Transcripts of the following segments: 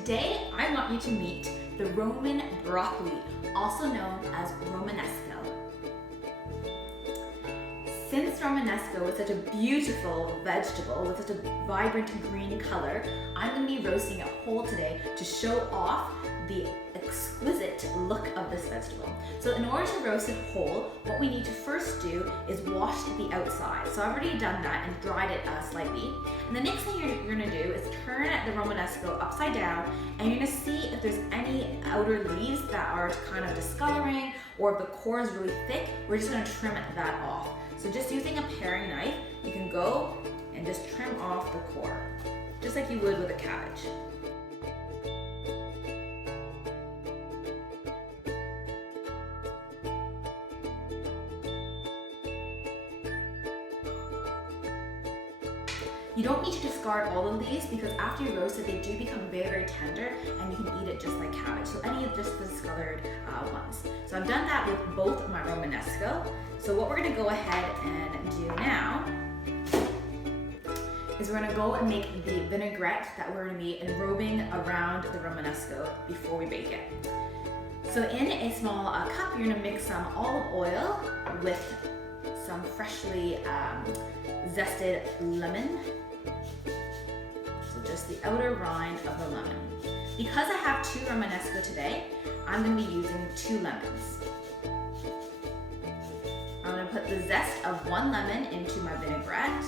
Today I want you to meet the Roman broccoli, also known as Romanesco. Since Romanesco is such a beautiful vegetable with such a vibrant green color, I'm going to be roasting it whole today to show off the exquisite look of this vegetable. So in order to roast it whole, what we need to first do is wash the outside. So I've already done that and dried it slightly. And the next thing you're gonna do is turn the Romanesco upside down, and you're gonna see if there's any outer leaves that are kind of discoloring, or if the core is really thick, we're just gonna trim that off. So just using a paring knife, you can go and just trim off the core, just like you would with a cabbage. You don't need to discard all the leaves because after you roast it, they do become very, very tender and you can eat it just like cabbage. So any of just the discolored ones. So I've done that with both my Romanesco. So what we're gonna go ahead and do now is we're gonna go and make the vinaigrette that we're gonna be enrobing around the Romanesco before we bake it. So in a small cup, you're gonna mix some olive oil with some freshly zested lemon. So just the outer rind of the lemon. Because I have 2 Romanesco today, I'm going to be using 2 lemons. I'm going to put the zest of 1 lemon into my vinaigrette.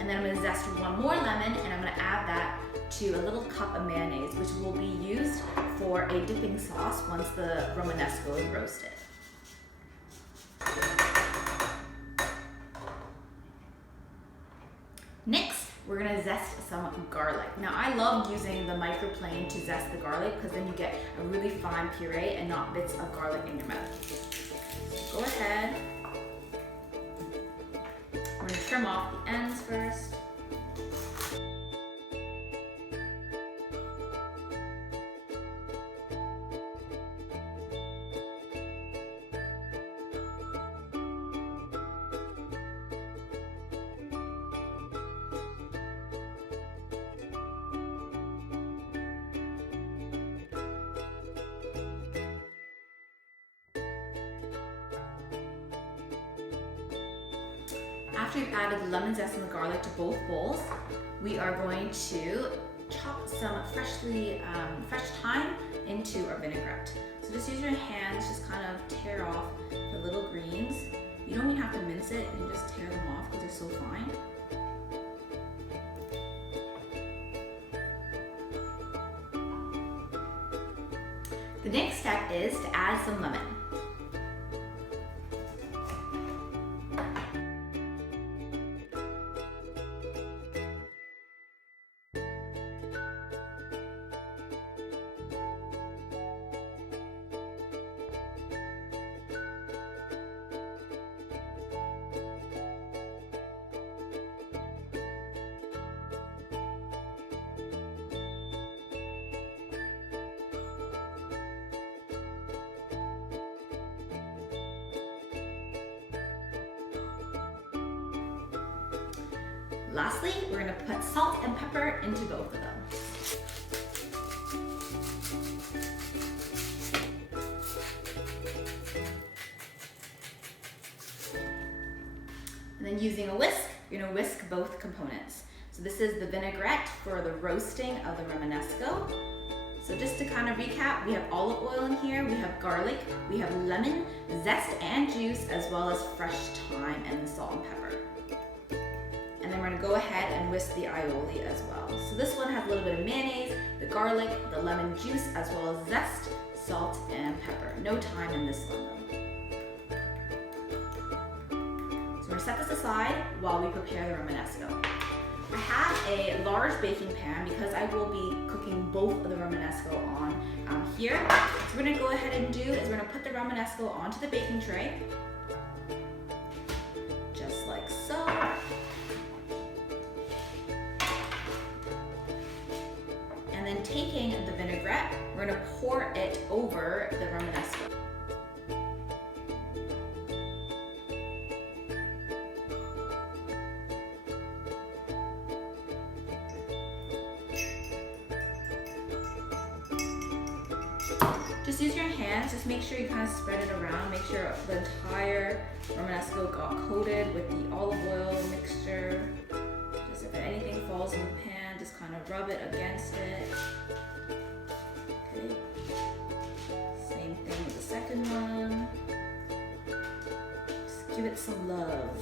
And then I'm going to zest 1 more lemon, and I'm going to add that to a little cup of mayonnaise, which will be used for a dipping sauce once the Romanesco is roasted. Next, we're gonna zest some garlic. Now, I love using the microplane to zest the garlic because then you get a really fine puree and not bits of garlic in your mouth. So go ahead. We're gonna trim off the ends first. After you've added the lemon zest and the garlic to both bowls, we are going to chop some fresh thyme into our vinaigrette. So just use your hands, just kind of tear off the little greens. You don't even have to mince it, you just tear them off because they're so fine. The next step is to add some lemon. Lastly, we're going to put salt and pepper into both of them. And then using a whisk, you're going to whisk both components. So this is the vinaigrette for the roasting of the Romanesco. So just to kind of recap, we have olive oil in here, we have garlic, we have lemon, zest and juice, as well as fresh thyme and salt and pepper. And then we're gonna go ahead and whisk the aioli as well. So this one has a little bit of mayonnaise, the garlic, the lemon juice, as well as zest, salt, and pepper. No thyme in this one though. So we're gonna set this aside while we prepare the Romanesco. I have a large baking pan because I will be cooking both of the Romanesco on here. So we're gonna go ahead and do is we're gonna put the Romanesco onto the baking tray, just like so. And then taking the vinaigrette, we're gonna pour it over the Romanesco. Just use your hands, just make sure you kind of spread it around, make sure the entire Romanesco got coated with the olive oil mixture. Just if anything falls in the pan, just kind of rub it against it. Okay. Same thing with the second one. Just give it some love.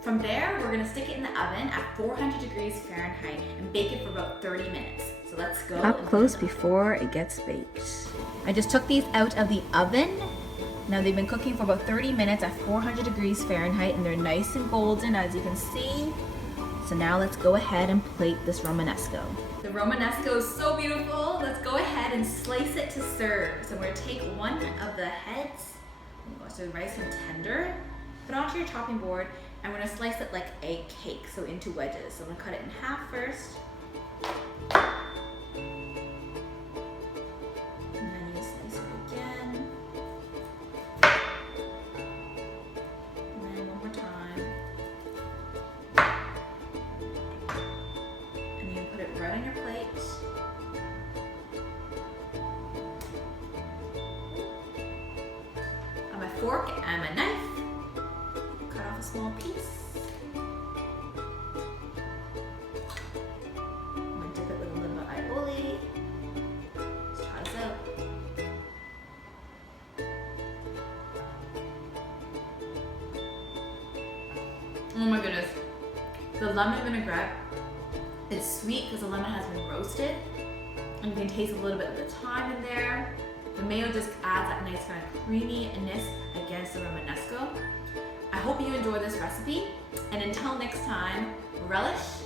From there, we're gonna stick it in the oven at 400 degrees Fahrenheit and bake it for about 30 minutes. So let's go. Up close before it gets baked. I just took these out of the oven. Now they've been cooking for about 30 minutes at 400 degrees Fahrenheit and they're nice and golden, as you can see. So now let's go ahead and plate this Romanesco. The Romanesco is so beautiful. Let's go ahead and slice it to serve. So we're gonna take one of the heads, so nice and tender, put it onto your chopping board, and we're gonna slice it like a cake, so into wedges. So I'm gonna cut it in half first. And then you slice it again. And then one more time. And you put it right on your plate. On my fork and my knife. Cut off a small piece. I'm gonna dip it with a little bit of aioli. Let's try this out. Oh my goodness. The lemon vinaigrette is sweet because the lemon has been roasted. And you can taste a little bit of the thyme in there. The mayo just adds that nice kind of creaminess against the Romanesco. I hope you enjoyed this recipe, and until next time, relish